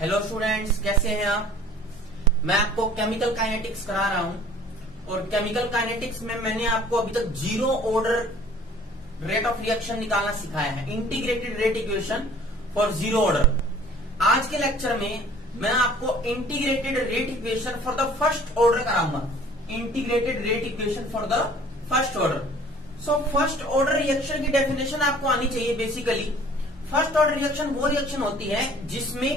Hello students, कैसे हैं आप। मैं आपको केमिकल काइनेटिक्स करा रहा हूं और केमिकल काइनेटिक्स में मैंने आपको अभी तक zero order rate of reaction निकालना सिखाया है, integrated rate equation for zero order. आज के लेक्चर में मैं आपको integrated rate equation for the first order कराऊंगा। Integrated rate equation for the first order. So first order reaction की डेफिनेशन आपको आनी चाहिए। बेसिकली फर्स्ट ऑर्डर रिएक्शन वो रिएक्शन होती है जिसमें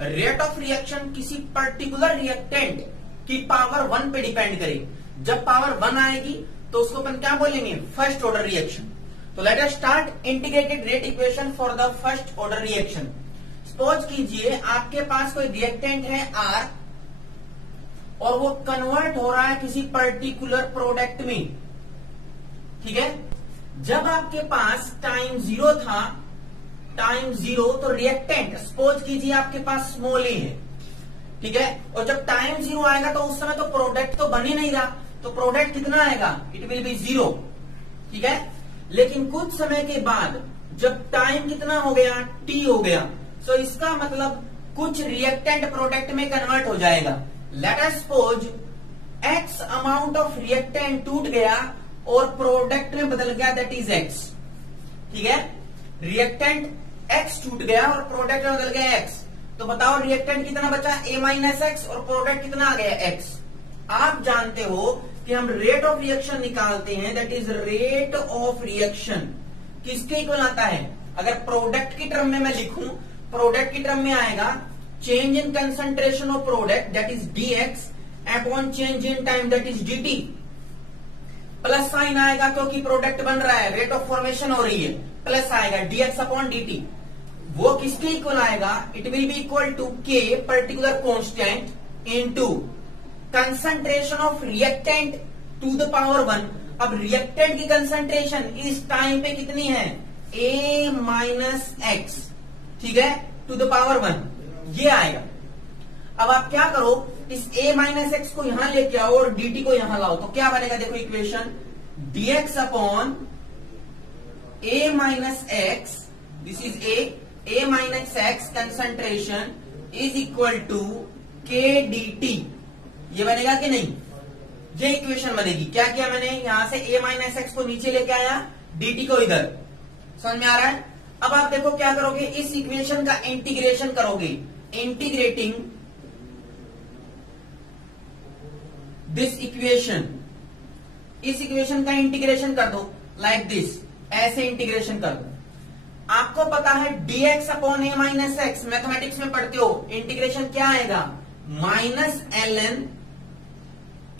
रेट ऑफ रिएक्शन किसी पर्टिकुलर रिएक्टेंट की पावर 1 पे डिपेंड करे। जब पावर 1 आएगी तो उसको अपन क्या बोलेंगे, फर्स्ट ऑर्डर रिएक्शन। तो let us start integrated rate equation for the first order reaction. Suppose कीजिए आपके पास कोई रिएक्टेंट है R और वो कन्वर्ट हो रहा है किसी पर्टिकुलर प्रोडक्ट में, ठीक है। जब आपके पास टाइम 0 था, टाइम 0, तो रिएक्टेंट सपोज कीजिए आपके पास स्मॉल ए है, ठीक है। और जब टाइम 0 आएगा तो उस समय तो प्रोडक्ट तो बन ही नहीं रहा, तो प्रोडक्ट कितना आएगा, इट विल बी 0, ठीक है। लेकिन कुछ समय के बाद जब टाइम कितना हो गया, t हो गया, तो इसका मतलब कुछ रिएक्टेंट प्रोडक्ट में कन्वर्ट हो जाएगा। Let us suppose x amount of reactant टूट गया और प्रोडक्ट में बदल गया, दैट इज x, ठीक है। रिएक्टेंट x टूट गया और प्रोडक्ट में बदल गया x, तो बताओ रिएक्टेंट कितना बचा, a माइनस एक्स, और प्रोडक्ट कितना आ गया x। आप जानते हो कि हम रेट ऑफ रिएक्शन निकालते हैं, that is rate of reaction किसके इक्वल आता है। अगर प्रोडक्ट की टर्म में मैं लिखूं, प्रोडक्ट की टर्म में आएगा change in concentration of product, that is dx, upon change in time, that is dt। Plus sign आएगा क्योंकि प्रोडक्ट बन रहा है, रेट ऑफ फॉर्मेशन हो रही है, प्लस आएगा dx अपॉन dt। वो किसके इक्वल आएगा, it will be equal to k particular constant into concentration of reactant to the power 1। अब रिएक्टेंट की कंसंट्रेशन इस टाइम पे कितनी है, a माइनस एक्स, ठीक है, टू द पावर 1, ये आएगा। अब आप क्या करो, इस a माइनस एक्स को यहां लेके आओ और dt को यहां लाओ, तो क्या बनेगा, देखो equation dx upon a minus x, this is a minus x concentration is equal to k dt। ये बनेगा कि नहीं, ये इक्वेशन बनेगी। क्या किया मैंने, यहां से a माइनस एक्स को नीचे लेके आया, dt को इधर, समझ में आ रहा है। अब आप देखो क्या करोगे, इस इक्वेशन का इंटीग्रेशन करोगे, इंटीग्रेटिंग दिस इक्वेशन, इस इक्वेशन का इंटीग्रेशन कर दो लाइक दिस, ऐसे इंटीग्रेशन कर दो। आपको पता है dx upon a minus x, mathematics में पढ़ते हो, इंटीग्रेशन क्या आएगा, minus ln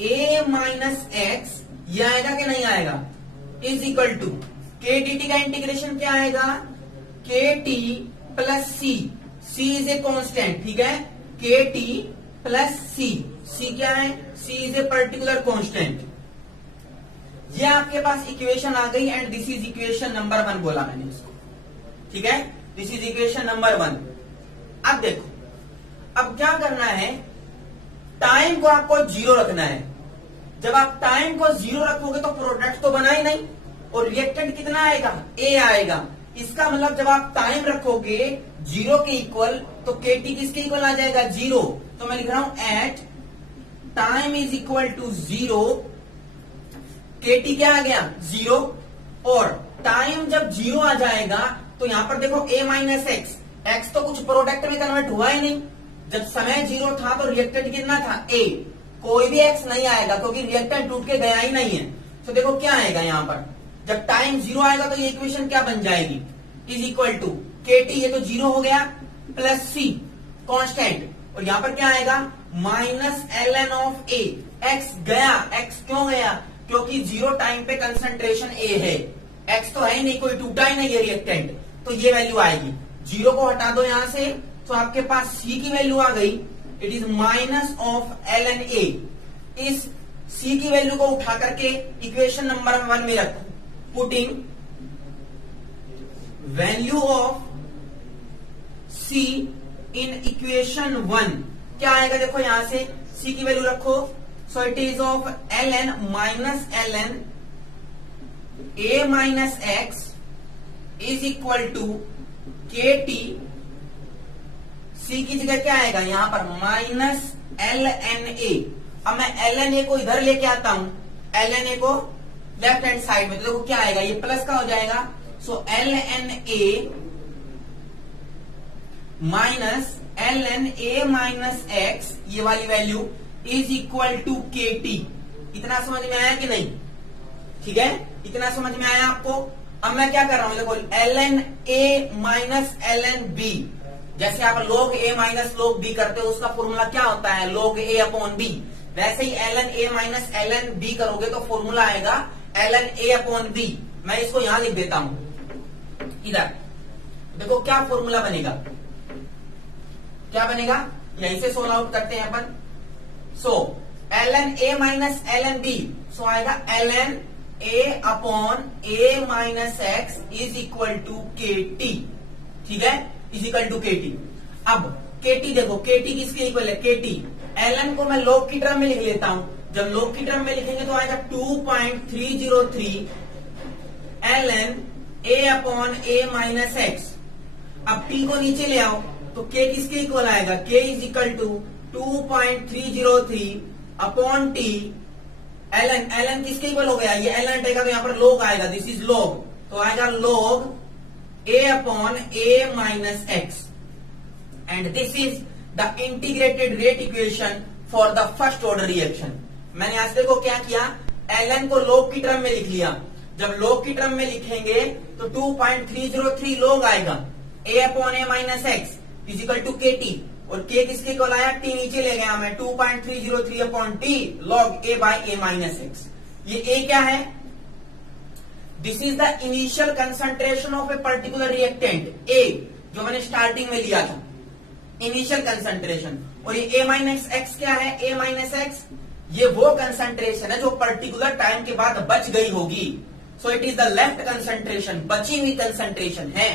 a minus x, ये आएगा कि नहीं आएगा, is equal to k dt का इंटीग्रेशन क्या आएगा, kt plus c, c is a constant, ठीक है, kt प्लस c, c क्या है, c is a particular constant. ये आपके पास इक्वेशन आ गई and this is equation number 1 बोला मैंने इसको, ठीक है, दिस इज इक्वेशन नंबर 1। अब देखो, अब क्या करना है, टाइम को आपको 0 रखना है। जब आप टाइम को 0 रखोगे तो प्रोडक्ट तो बना ही नहीं और रिएक्टेंट कितना आएगा, a आएगा। इसका मतलब जब आप टाइम रखोगे 0 के इक्वल तो kt किसके इक्वल आ जाएगा, 0। तो मैं लिख रहा हूं at time is equal to 0, kt क्या आ गया, 0, और टाइम जब 0 आ जाएगा तो यहां पर देखो a माइनस एक्स, एक्स तो कुछ प्रोडक्ट में कन्वर्ट हुआ ही नहीं। जब समय 0 था तो रिएक्टेंट कितना था, a, कोई भी x नहीं आएगा क्योंकि रिएक्टेंट टूट के गया ही नहीं है। तो देखो क्या आएगा यहां पर, जब टाइम 0 आएगा तो ये इक्वेशन क्या बन जाएगी, इज इक्वल टू kt, ये तो 0 हो गया, प्लस c कांस्टेंट, और यहां पर क्या आएगा, minus ln of a। x गया, x क्यों गया, क्योंकि 0 टाइम पे कंसंट्रेशन a है, x तो है ही नहीं, कोई टूटा ही नहीं है रिएक्टेंट, तो ये वैल्यू आएगी। 0 को हटा दो यहां से तो आपके पास c की वैल्यू आ गई, it is minus of ln a। इस c की वैल्यू को उठा करके इक्वेशन नंबर 1 में रखो, putting value of c in equation 1, क्या आएगा, देखो यहां से c की वैल्यू रखो, so it is of ln minus ln a minus x is equal to kt C की जगह क्या आएगा यहाँ पर माइनस lna। अब मैं lna को इधर लेके आता हूं, lna को लेफ्ट हैंड साइड में, तो देखो क्या आएगा, ये प्लस का हो जाएगा। So lna minus lna minus x, ये वाली value is equal to kt। इतना समझ में आया कि नहीं? ठीक है, इतना समझ में आया आपको? अब मैं क्या कर रहा हूं, देखो ln a minus ln b, जैसे आप log a minus log b करते हो, उसका फॉर्मूला क्या होता है, log a अपॉन b। वैसे ही ln a minus ln b करोगे तो फॉर्मूला आएगा ln a अपॉन b। मैं इसको यहां लिख देता हूं इधर, देखो क्या फॉर्मूला बनेगा, क्या बनेगा, यहीं से सोल्व आउट करते हैं अपन। So ln a minus ln b, so आएगा ln a upon a minus x is equal to kt। ठीक है, इज इक्वल टू kt। अब kt देखो, kt किसके इक्वल है, kt ln को मैं log की टर्म में लिख लेता हूं। जब log की टर्म में लिखेंगे तो आएगा 2.303 ln a upon a minus x। अब t को नीचे ले आओ तो k किसके इक्वल आएगा, k is equal to 2.303 upon t ln किसके इक्वल हो गया, ये ln टेगा तो यहाँ पर log आएगा, दिस इज log, तो आएगा log a upon a minus x। And this is the integrated rate equation for the first order reaction. मैंने आज देखो क्या किया, ln को log की टर्म में लिख लिया। जब log की टर्म में लिखेंगे तो 2.303 log आएगा, a upon a minus x is equal to k t, और k किसके इक्वल आया, t नीचे ले गया मैं, 2.303 upon t log a by a minus x. ये a क्या है, this is the initial concentration of a particular reactant a, जो मैंने स्टार्टिंग में लिया था, इनिशियल कंसंट्रेशन। और ये a माइनस एक्स क्या है, a माइनस एक्स ये वो कंसंट्रेशन है जो पर्टिकुलर टाइम के बाद बच गई होगी। सो it is the left concentration, बची हुई कंसंट्रेशन है।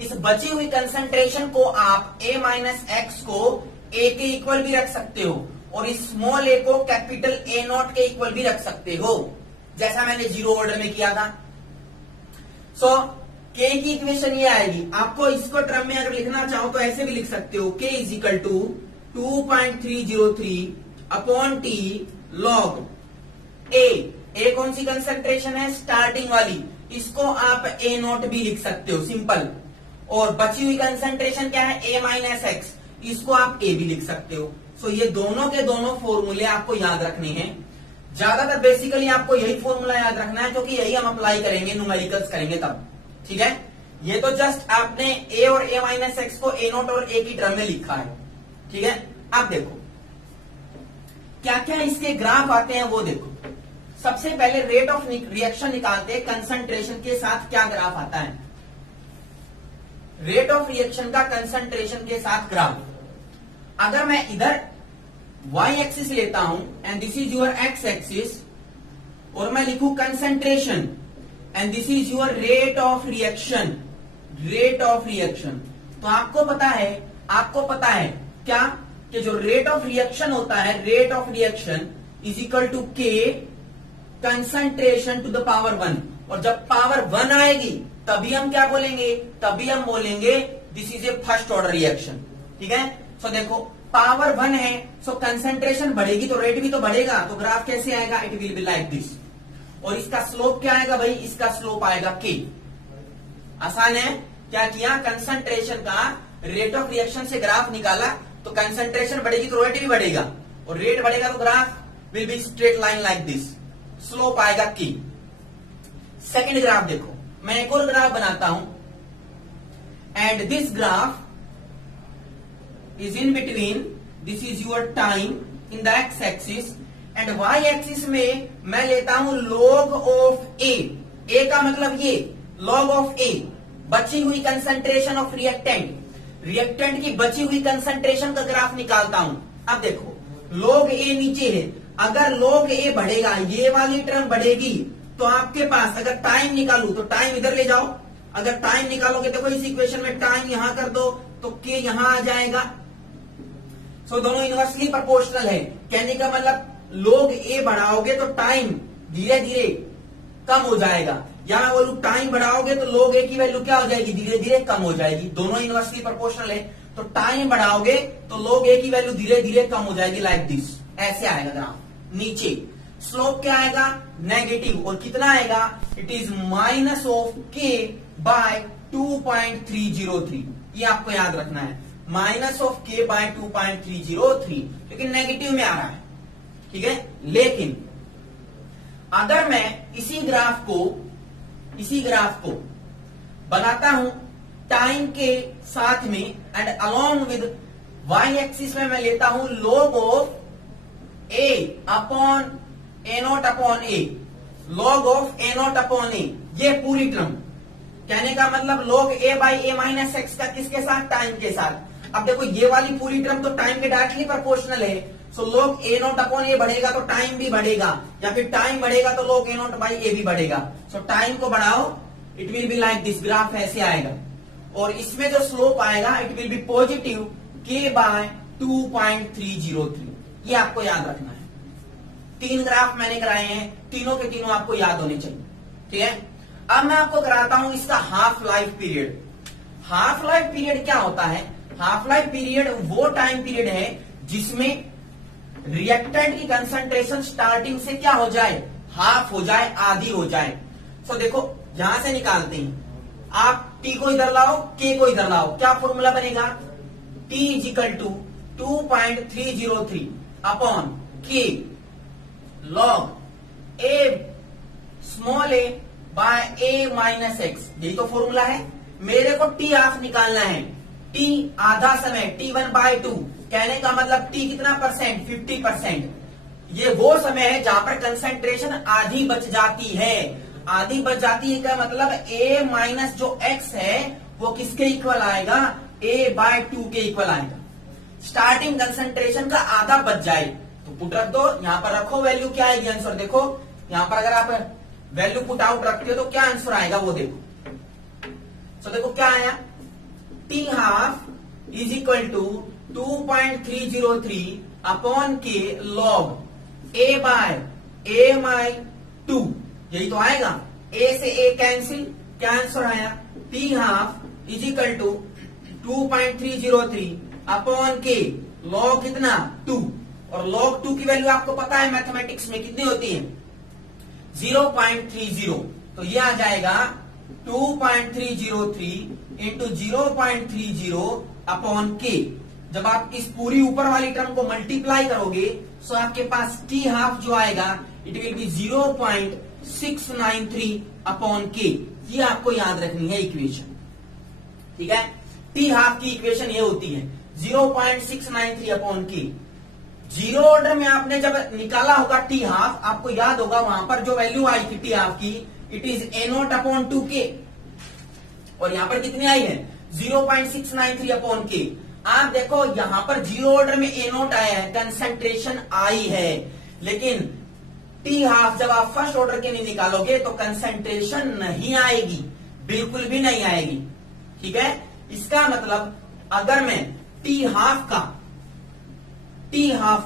इस बची हुई कंसंट्रेशन को आप a माइनस एक्स को a के इक्वल भी रख सकते हो, और इस स्मॉल a को कैपिटल A नॉट के इक्वल भी रख सकते हो, जैसा मैंने जीरो ऑर्डर में किया था। सो k की इक्वेशन ये आएगी। आपको इसको टर्म में अगर लिखना चाहो तो ऐसे भी लिख सकते हो, k is equal to 2.303 upon t log a कौन सी कंसंट्रेशन है, स्टार्टिंग वाली, इसको आप a नॉट भी लिख सकते हो, सिंपल। और बची हुई कंसंट्रेशन क्या है, a माइनस एक्स, इसको आप a भी लिख सकते हो। सो ये दोनों के दोनों फॉर्मूले आपको याद रखने हैं। ज्यादातर बेसिकली आपको यही फॉर्मूला याद रखना है, क्योंकि यही हम अप्लाई करेंगे, न्यूमेरिकल्स करेंगे तब। ठीक है, ये तो जस्ट आपने a और a माइनस एक्स को a नॉट और a की टर्म में लिखा है। ठीक है, अब देखो क्या क्या इसके ग्राफ आते हैं वो देखो। सबसे पहले रेट ऑफ रिएक्शन निकालते हैं, कंसंट्रेशन के साथ क्या ग्राफ आता है, रेट ऑफ रिएक्शन का कंसंट्रेशन के साथ ग्राफ। अगर मैं इधर y एक्सिस लेता हूं and this is your x axis, और मैं लिखूं concentration and this is your rate of reaction, rate of reaction, तो आपको पता है क्या, कि जो रेट ऑफ रिएक्शन होता है, rate of reaction is equal to k concentration to the power 1। और जब पावर 1 आएगी तभी हम क्या बोलेंगे, तभी हम बोलेंगे this is a first order reaction. ठीक है, सो देखो पावर 1 है, सो कंसंट्रेशन बढ़ेगी तो रेट भी तो बढ़ेगा, तो ग्राफ कैसे आएगा, it will be like this. और इसका स्लोप क्या आएगा भाई, इसका स्लोप आएगा k। आसान है, क्या किया, कंसंट्रेशन का रेट ऑफ रिएक्शन से ग्राफ निकाला, तो कंसंट्रेशन बढ़ेगी तो रेट भी बढ़ेगा, और रेट बढ़ेगा तो graph will be straight line like this, slope आएगा k। सेकेंड ग्राफ देखो, मैं एक और ग्राफ बनाता हूं, and this graph is in between, this is your time in the x axis, and y axis में मैं लेता हूं log ऑफ a का मतलब ये log ऑफ a, बची हुई कंसंट्रेशन ऑफ रिएक्टेंट की बची हुई कंसंट्रेशन का ग्राफ निकालता हूं। अब देखो log a नीचे है, अगर log a बढ़ेगा, ये वाली टर्म बढ़ेगी, तो आपके पास अगर टाइम निकालू तो टाइम इधर ले जाओ, अगर टाइम निकालोगे देखो इस इक्वेशन में टाइम यहां कर दो तो k यहां आ जाएगा। सो दोनों इनवर्सली प्रोपोर्शनल है, कहने का मतलब log a बढ़ाओगे तो टाइम धीरे धीरे कम हो जाएगा, या मैं टाइम बढ़ाओगे तो log a की वैल्यू क्या हो जाएगी, धीरे धीरे कम हो जाएगी। दोनों इनवर्सली प्रोपोर्शनल है, तो टाइम बढ़ाओगे तो log a की वैल्यू धीरे धीरे कम हो जाएगी, लाइक दिस, ऐसे आएगा ग्राफ। नीचे स्लोप क्या आएगा, नेगेटिव, और कितना आएगा, it is minus of k by 2.303। ये आपको याद रखना है, माइनस ऑफ k बाय 2.303, लेकिन नेगेटिव में आ रहा है, ठीक है। लेकिन अगर मैं इसी ग्राफ को बनाता हूं टाइम के साथ में and along with y axis में मैं लेता हूं log of a upon a not upon a, log of a not upon a, ये पूरी टर्म, कहने का मतलब log a by a minus x का किसके साथ, टाइम के साथ। अब देखो ये वाली पूरी टर्म तो टाइम के डायरेक्टली प्रोपोर्शनल है, सो log a not upon a बढ़ेगा तो टाइम भी बढ़ेगा, या फिर टाइम बढ़ेगा तो log a नॉट बाई a भी बढ़ेगा। सो टाइम को बढ़ाओ, it will be like this, graph ऐसे आएगा, और इसमें जो स्लोप आएगा it will be positive k by 2.303। ये आपको याद रखना है। 3 ग्राफ मैंने कराए हैं, तीनों के तीनों आपको याद होने चाहिए, ठीक है। अब मैं आपको कराता हूं इसका half life period. Half life period क्या होता है, हाफ लाइफ पीरियड वो टाइम पीरियड है जिसमें रिएक्टेंट की कंसंट्रेशन स्टार्टिंग से क्या हो जाए, हाफ हो जाए, आधी हो जाए। सो देखो यहां से निकालते हैं, आप t को इधर लाओ, k को इधर लाओ, क्या फॉर्मूला बनेगा, t is equal to 2.303 upon k log a small a by a minus x, यही तो फॉर्मूला है। मेरे को t हाफ निकालना है, t आधा समय, t1 बाय 2, कहने का मतलब t कितना परसेंट, 50%। ये वो समय है जहां पर कंसंट्रेशन आधी बच जाती है। आधी बच जाती है का मतलब a माइनस जो x है वो किसके इक्वल आएगा, a बाय 2 के इक्वल आएगा। स्टार्टिंग कंसंट्रेशन का आधा बच जाए तो पुट रख दो, यहां पर रखो, वैल्यू क्या आएगी आंसर देखो। यहां पर अगर आप वैल्यू पुट आउट रखते हो तो क्या आंसर आएगा वो देखो। सो देखो क्या आया, t half is equal to 2.303 upon k log a by a by 2, यही तो आएगा। a से a कैंसिल, क्या आंसर आया, t half is equal to 2.303 upon k log कितना 2, और log 2 की वैल्यू आपको पता है मैथमेटिक्स में कितनी होती है, 0.30, तो ये आ जाएगा 2.303 इंटू 0.30 अपॉन के। जब आप इस पूरी ऊपर वाली टर्म को मल्टीप्लाई करोगे तो आपके पास t हाफ जो आएगा it will B 0.693 upon k. ये आपको याद रखनी है इक्वेशन, ठीक है। t हाफ की इक्वेशन ये होती है 0.693 अपॉन के। जीरो ऑर्डर में आपने जब निकाला होगा टी हाफ, आपको याद होगा वहां पर जो वैल्यू आई थी टी हाफ की, it is a naught upon 2k, और यहां पर कितनी आई है 0.693 अपॉन के। आप देखो यहां पर जीरो ऑर्डर में ए नोट आया है, कंसंट्रेशन आई है, लेकिन टी हाफ जब आप फर्स्ट ऑर्डर के लिए निकालोगे तो कंसंट्रेशन नहीं आएगी, बिल्कुल भी नहीं आएगी, ठीक है। इसका मतलब अगर मैं टी हाफ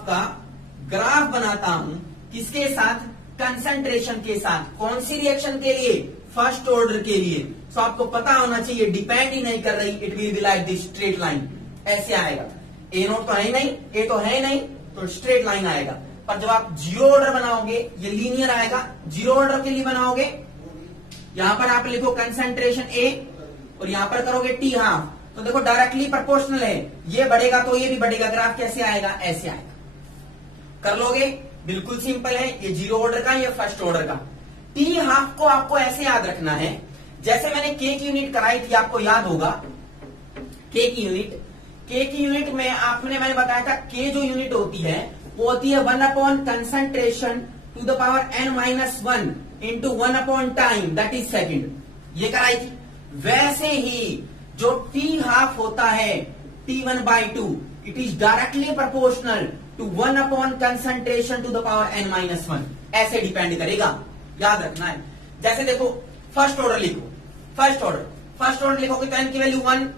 का ग्राफ बनाता हूं किसके साथ, कंसंट्रेशन के साथ, कौन सी रिएक्शन के लिए, फर्स्ट ऑर्डर के लिए। तो आपको पता होना चाहिए डिपेंड ही नहीं कर रही, it will be like this straight line, ऐसे आएगा। ए नोट तो है नहीं, ए तो है नहीं, तो स्ट्रेट लाइन आएगा। पर जब आप जीरो ऑर्डर बनाओगे ये लीनियर आएगा। जीरो ऑर्डर के लिए बनाओगे यहां पर आप लिखो कंसंट्रेशन ए और यहां पर करोगे टी हाफ, तो देखो डायरेक्टली प्रोपोर्शनल है, ये बढ़ेगा तो ये भी बढ़ेगा, ग्राफ कैसे आएगा, ऐसे आएगा। कर लोगे, बिल्कुल सिंपल है। ये जीरो ऑर्डर का, ये फर्स्ट ऑर्डर का। टी हाफ को आपको ऐसे याद रखना है, जैसे मैंने के की यूनिट कराई थी, आपको याद होगा के की यूनिट में मैंने बताया था के जो यूनिट होती है वो होती है 1 upon concentration to the power n-1 into 1 upon time that is second, ये कराई थी। वैसे ही जो टी हाफ होता है T1 by 2, it is directly proportional to 1 upon concentration to the power n-1, ऐसे डिपेंड करेगा, याद रखना है। जैसे देखो फर्स्ट ऑर्डर लिखो, फर्स्ट ऑर्डर लिखोगे तो n की वैल्यू 1,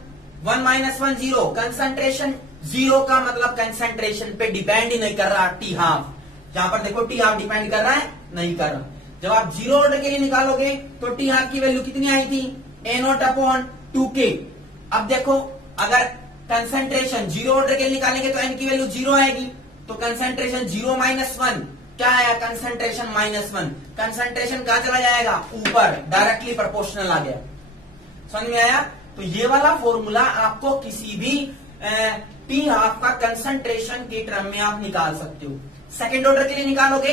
1 - 1 0, कंसंट्रेशन 0 का मतलब कंसंट्रेशन पे डिपेंड ही नहीं कर रहा टी हाफ। जहां पर देखो टी हाफ डिपेंड कर रहा है, नहीं कर रहा। जब आप जीरो ऑर्डर के लिए निकालोगे तो टी हाफ की वैल्यू कितनी आई थी, a0 अपॉन 2k। अब देखो अगर कंसंट्रेशन जीरो ऑर्डर के लिए निकालेंगे तो एन की वैल्यू जीरो आएगी, तो कंसंट्रेशन जीरो माइनस वन क्या आया, कंसंट्रेशन -1। कंसंट्रेशन कहां चला जाएगा, ऊपर, डायरेक्टली प्रोपोर्शनल आ गया। समझ में आया? तो ये वाला फॉर्मूला आपको किसी भी टी हाफ का कंसंट्रेशन के टर्म में आप निकाल सकते हो। सेकेंड ऑर्डर के लिए निकालोगे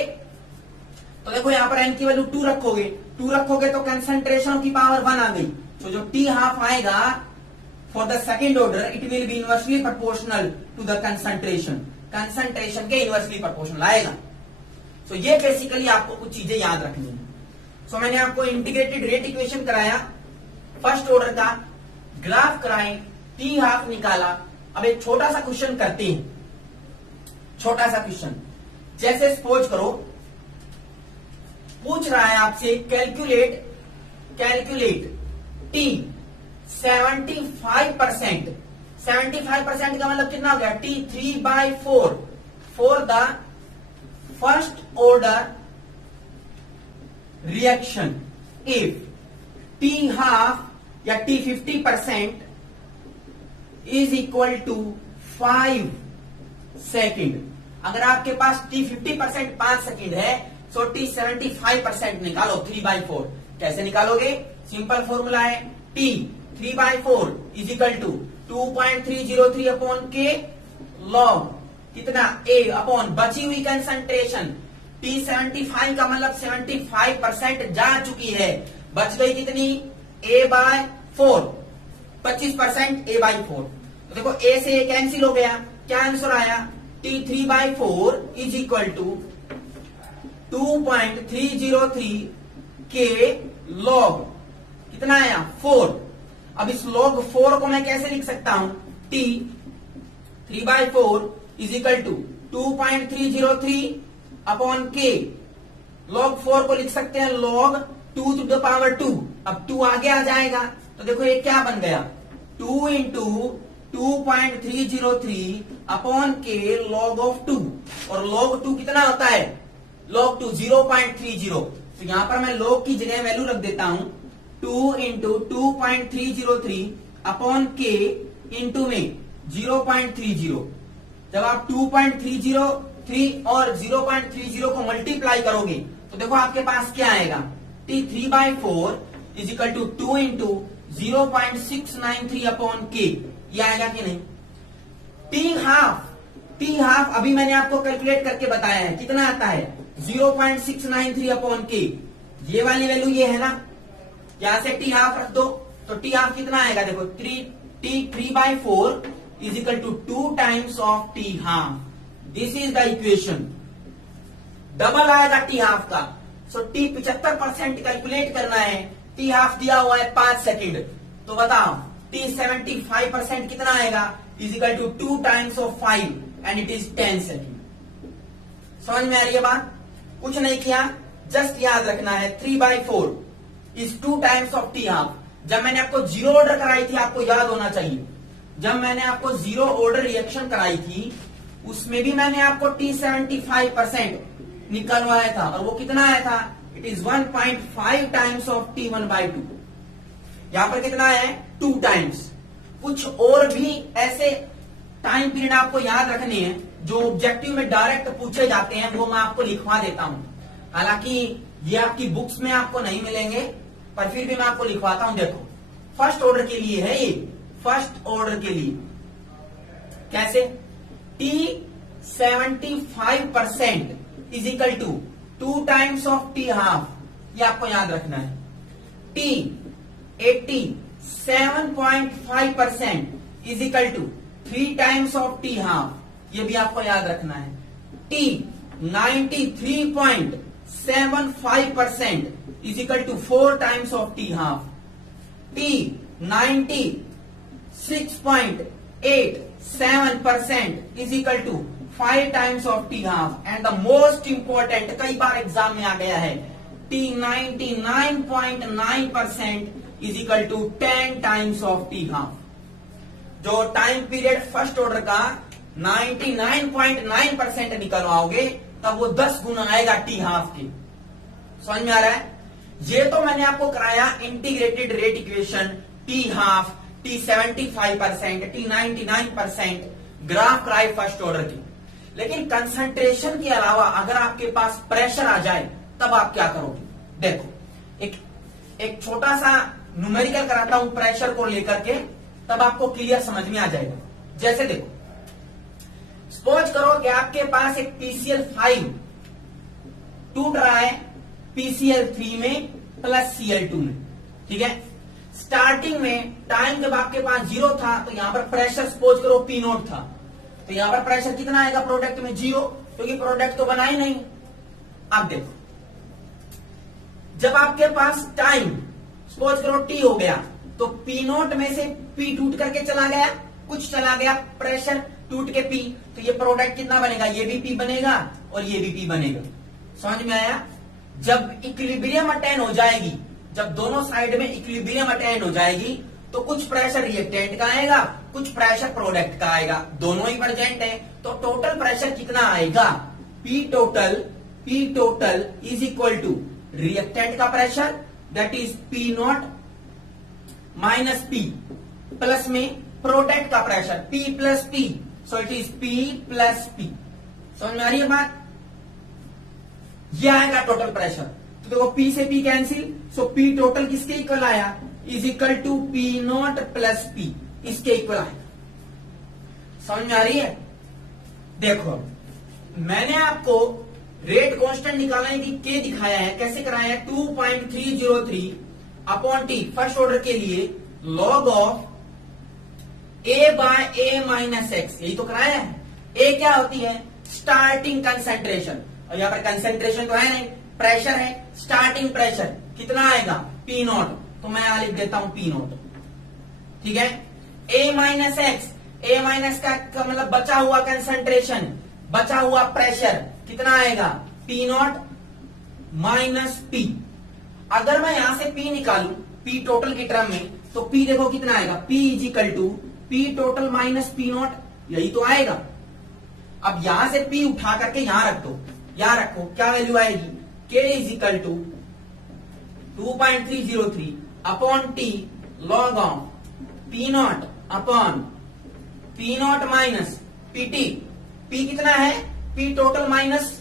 तो देखो यहां पर एन की वैल्यू 2 रखोगे, 2 रखोगे तो कंसंट्रेशन की पावर 1 आ गई। तो जो टी हाफ आएगा for the second order it will be inversely proportional to the concentration, concentration के इनवर्सली प्रोपोर्शनल आएगा। तो ये बेसिकली आपको कुछ चीजें याद रखनी है। सो मैंने आपको इंटीग्रेटेड रेट इक्वेशन कराया, फर्स्ट ऑर्डर का ग्राफ कराए, टी हाफ निकाला। अब एक छोटा सा क्वेश्चन करते हैं, छोटा सा क्वेश्चन। जैसे सपोज करो पूछ रहा है आपसे कैलकुलेट टी 75%, 75% का मतलब कितना हो गया, T 3/4 for the first order reaction if T half या T 50% is equal to 5 second. अगर आपके पास टी 50% 5 सेकेंड है तो टी 75% निकालो 3/4। कैसे निकालोगे, सिंपल फॉर्मूला है, t 3/4 is equal to 2.303 upon k log कितना ए अपॉन बची हुई कंसंट्रेशन। टी 75 का मतलब 75% जा चुकी है, बच गई कितनी, a/4, 25% a/4। तो देखो ए से ए कैंसिल हो गया, क्या आंसर आया, टी 3/4 इज इक्वल टू 2.303 के लॉग कितना आया 4। अब इस लॉग 4 को मैं कैसे लिख सकता हूं, t 3/4 is equal to 2.303 upon k log 4 को लिख सकते हैं लॉग 2 to the power 2। अब 2 आगे आ जाएगा तो देखो ये क्या बन गया, 2 into 2.303 upon k log of 2, और लॉग 2 कितना होता है, लॉग 2 0.30। तो यहां पर मैं लॉग की जगह वैल्यू रख देता हूं 2 into 2.303 अपॉन के इंटू में 0.30। जब आप 2.303 और 0.30 को मल्टीप्लाई करोगे तो देखो आपके पास क्या आएगा, t 3/4 is equal to 2 into 0.693 upon k, ये आएगा कि नहीं। टी हाफ अभी मैंने आपको कैलकुलेट करके बताया है, कितना आता है 0.693 अपॉन के, ये वाली वैल्यू ये है ना, यहां से टी हाफ रख दो तो टी हाफ कितना आएगा, देखो t 3/4 is equal to 2 times of t half. This is the equation, double आएगा टी हाफ का। सो टी 75% कैलकुलेट करना है, टी हाफ दिया हुआ है 5 सेकेंड, तो बताओ टी 75% कितना आएगा, is equal to 2 times of 5 and it is 10 second. समझ में आ रही है बात, कुछ नहीं किया, जस्ट याद रखना है 3/4 is 2 times of t half. जब मैंने आपको जीरो ऑर्डर कराई थी, आपको याद होना चाहिए, जब मैंने आपको जीरो ऑर्डर रिएक्शन कराई थी उसमें भी मैंने आपको टी 75% निकलवाया था, और वो कितना आया था, it is 1.5 times of T 1/2। यहां पर कितना है, 2 टाइम्स। कुछ और भी ऐसे टाइम पीरियड आपको याद रखने हैं जो ऑब्जेक्टिव में डायरेक्ट पूछे जाते हैं, वो मैं आपको लिखवा देता हूं। हालांकि ये आपकी बुक्स में आपको नहीं मिलेंगे, पर फिर भी मैं आपको लिखवाता हूं। देखो फर्स्ट ऑर्डर के लिए है ये, फर्स्ट ऑर्डर के लिए कैसे, t 75% is equal to 2 times of t half, ये आपको याद रखना है। T 87.5% is equal to 3 times of t half, ये भी आपको याद रखना है। T 93.75% is equal to 4 times of t half. T 96.87% is equal to 5 times of t half. And the most important, कई बार एग्जाम में आ गया है, t 99.9% is equal to 10 times of t half. जो टाइम पीरियड फर्स्ट ऑर्डर का 99.9% निकलवाओगे तब वो 10 गुना आएगा टी हाफ के। समझ में आ रहा है, ये तो मैंने आपको कराया integrated rate equation, T half T75%, T99%, graph curve first order की। लेकिन कंसंट्रेशन के अलावा अगर आपके पास प्रेशर आ जाए तब आप क्या करोगे? देखो एक छोटा सा न्यूमेरिकल कराता हूं प्रेशर को लेकर के, तब आपको क्लियर समझ में आ जाएगा। जैसे देखो, सपोज करो कि आपके पास एक PCl5 टूट रहा है PCl3 में प्लस Cl2 में, ठीक है। स्टार्टिंग में टाइम जब आपके पास 0 था तो यहां पर प्रेशर सपोज करो P0 था, तो यहां पर प्रेशर कितना आएगा प्रोडक्ट में? 0, क्योंकि प्रोडक्ट तो बना ही नहीं। अब देखो, जब आपके पास टाइम सपोज करो T हो गया तो P0 में से P टूट करके चला गया, कुछ चला गया, प्रेशर टूट के P, तो ये प्रोडक्ट कितना बनेगा? ये भी P बनेगा और ये भी P बनेगा। समझ में आया? जब इक्विलिब्रियम अटेन हो जाएगी, जब दोनों साइड में इक्विलिब्रियम अटेन हो जाएगी, तो कुछ प्रेशर रिएक्टेंट का आएगा, कुछ प्रेशर प्रोडक्ट का आएगा, दोनों ही प्रेजेंट है, तो टोटल प्रेशर कितना आएगा? P total is equal to reactant का pressure, that is P0 minus P, plus में प्रोडक्ट का pressure P plus P, so it is P plus P। समझ में आ रही है बात? यह आएगा टोटल प्रेशर। तो देखो P से P कैंसिल, सो P टोटल किसके इक्वल आया? Is equal to P0 plus P, इसके इक्वल आएगा। समझ में आ रही है? देखो मैंने आपको रेट कांस्टेंट निकालने की के दिखाया है, कैसे कराया है? 2.303 अपॉन T फर्स्ट ऑर्डर के लिए log of A by A minus x, यही तो कराया है। A क्या होती है? स्टार्टिंग कंसेंट्रेशन, और यहाँ पर कंसेंट्रेशन तो है नहीं, प्रेशर है। स्टार्टिंग प्रेशर कितना आएगा? P0, तो मैं यहां लिख देता हूं P0, ठीक है। A minus x, A minus का मतलब बचा हुआ कंसेंट्रेशन, बचा हुआ प्रेशर कितना आएगा? P0 minus P। अगर मैं यहां से P निकालूं P टोटल की टर्म में, तो P देखो कितना आएगा? P is equal to P total minus P0, यही तो आएगा। अब यहां से P उठा करके यहां रख दो, यहां रखो, क्या वैल्यू आएगी? K is equal to 2.303 upon T log of P0 upon P0 minus PT। P कितना है? P total minus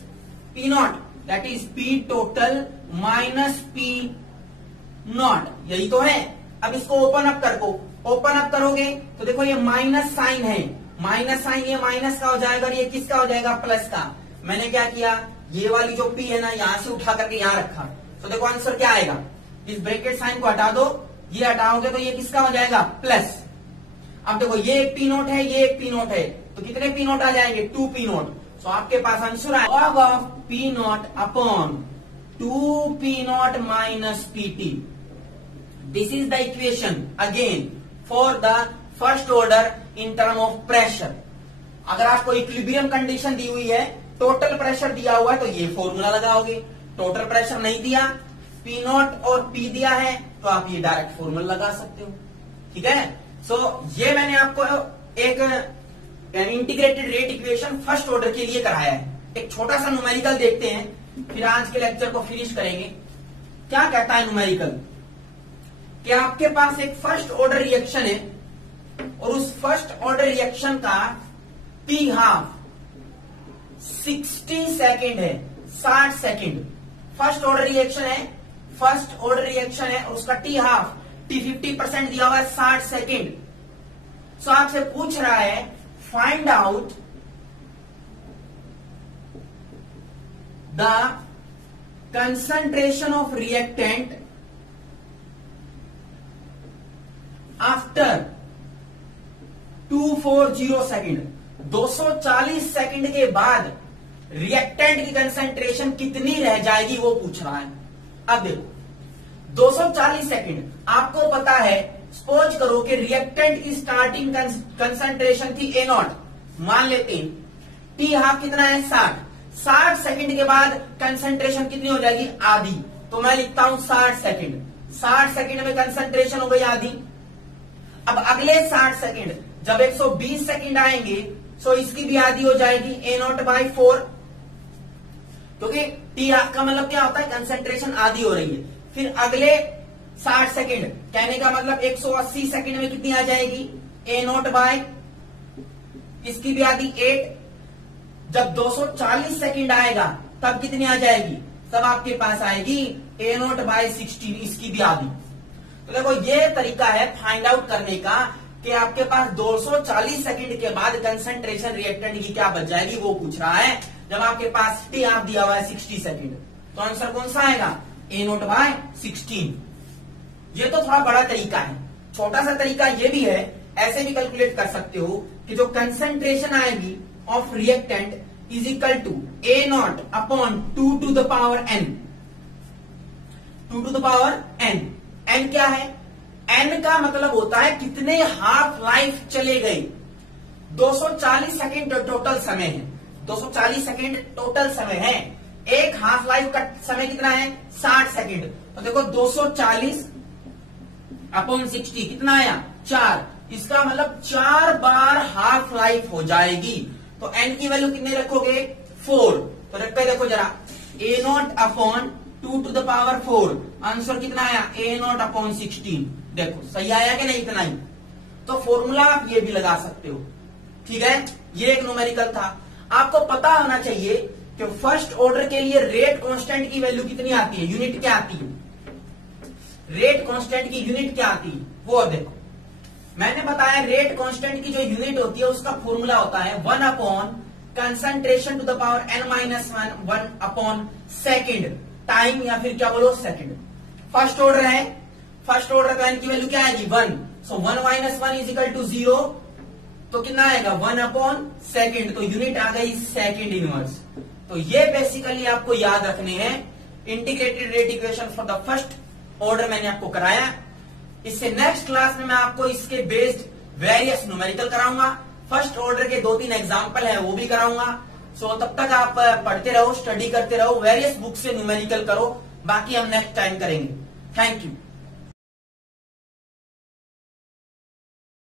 P0, that is P total minus P0, यही तो है। अब इसको ओपन अप करो, ओपन अप करोगे तो देखो ये माइनस साइन है, माइनस साइन ये माइनस का हो जाएगा और ये किसका हो जाएगा? प्लस का। मैंने क्या किया? ये वाली जो P है ना, यहां से उठा करके यहां रखा, तो देखो आंसर क्या आएगा? इस ब्रैकेट साइन को हटा दो, ये हटाओगे तो ये किसका हो जाएगा? प्लस। अब देखो ये एक P0 है, ये एक P0 है, तो कितने P0 आ जाएंगे? 2 P0। तो आपके पास आंसर आएगा log of P0 upon 2 P0 minus PT। This is the equation again for the first order in term of pressure. अगर आपको इक्विलिब्रियम कंडीशन दी हुई है, टोटल प्रेशर दिया हुआ है, तो ये फॉर्मूला लगाओगे। टोटल प्रेशर नहीं दिया, P0 और P दिया है, तो आप ये डायरेक्ट फॉर्मूला लगा सकते हो, ठीक है। सो ये मैंने आपको एक integrated rate equation first order के लिए कराया है। एक छोटा सा न्यूमेरिकल देखते हैं, फिर आज के लेक्चर को फिनिश करेंगे। क्या कहता है न्यूमेरिकल? कि आपके पास एक फर्स्ट ऑर्डर रिएक्शन है और उस फर्स्ट ऑर्डर रिएक्शन का T हाफ 60 सेकेंड है, 60 सेकेंड। फर्स्ट ऑर्डर रिएक्शन है, फर्स्ट ऑर्डर रिएक्शन है और उसका T हाफ T 50% दिया हुआ है, 60 सेकेंड। सो आपसे पूछ रहा है find out the concentration of reactant after 240 second. 240 second के बाद रिएक्टेंट की कंसंट्रेशन कितनी रह जाएगी वो पूछ रहा है। अब देखो 240 सेकेंड आपको पता है, सपोज करो कि रिएक्टेंट की स्टार्टिंग कंसंट्रेशन थी A0, मान लेते हैं। T हाफ कितना है? 60। 60 सेकेंड के बाद कंसंट्रेशन कितनी हो जाएगी? आधी। तो मैं लिखता हूं 60 सेकेंड। 60 सेकेंड में कंसंट्रेशन हो गई आधी। अब अगले 60 सेकेंड जब 120 सेकेंड आएंगे, सो इसकी भी आधी हो जाएगी A0/4, क्योंकि T हाफ का मतलब क्या होता है? कंसंट्रेशन आधी हो रही है। फिर अगले 60 सेकंड, कहने का मतलब 180 सेकंड में कितनी आ जाएगी, ए नॉट बाय, इसकी भी आधी 8। जब 240 सेकंड आएगा तब कितनी आ जाएगी, तब आपके पास आएगी ए नॉट बाय 16, इसकी भी आधी। तो देखो ये तरीका है फाइंड आउट करने का कि आपके पास 240 सेकंड के बाद कंसंट्रेशन रिएक्टेंट की क्या बच जाएगी, वो पूछ रहा है। जब आपके पास टी आप दिया हुआ है 60 सेकंड, तो आंसर कौन सा आएगा, ए नॉट बाय 16। ये तो थोड़ा बड़ा तरीका है। छोटा सा तरीका ये भी है, ऐसे भी कैलकुलेट कर सकते हो कि जो कंसंट्रेशन आएगी of reactant is equal to a not upon 2 to the power n. 2 to the power n, n क्या है, एन का मतलब होता है कितने हाफ लाइफ चले गए। 240 सेकेंड टोटल समय है, 240 सेकेंड टोटल समय है। एक हाफ लाइफ का समय कितना है, 60 सेकेंड। तो देखो 240 अपॉन 60 कितना आया, 4। इसका मतलब 4 बार हाफ लाइफ हो जाएगी। तो एन की वैल्यू कितने रखोगे, 4। तो रख के देखो जरा, A not upon 2 to the power 4, answer कितना आया, ए नॉट अपॉन 16। देखो सही आया कि नहीं, इतना ही। तो फॉर्मूला आप ये भी लगा सकते हो, ठीक है। ये एक न्यूमेरिकल था। आपको पता होना चाहिए कि फर्स्ट ऑर्डर के लिए रेट कांस्टेंट की वैल्यू कितनी आती है, यूनिट क्या आती है, रेट कांस्टेंट की यूनिट क्या आती है, वो देखो। मैंने बताया रेट कांस्टेंट की जो यूनिट होती है उसका फॉर्मूला होता है 1 upon concentration to the power n minus 1 upon second time, या फिर क्या बोलो सेकेंड। फर्स्ट ऑर्डर है, फर्स्ट ऑर्डर का n की वैल्यू क्या आएगी, 1। सो 1 माइनस 1 इज इक्वल टू 0। तो कितना आएगा, 1 अपॉन सेकेंड। तो यूनिट आ गई सेकेंड इनवर्स। तो ये बेसिकली आपको याद रखने हैं। Integrated rate equation for the first order मैंने आपको कराया। इससे नेक्स्ट क्लास में मैं आपको इसके बेस्ड वेरियस न्यूमेरिकल कराऊंगा। फर्स्ट ऑर्डर के 2-3 एग्जांपल है वो भी कराऊंगा। सो तब तक आप पढ़ते रहो, स्टडी करते रहो, वेरियस बुक से न्यूमेरिकल करो। बाकी हम नेक्स्ट टाइम करेंगे। Thank you.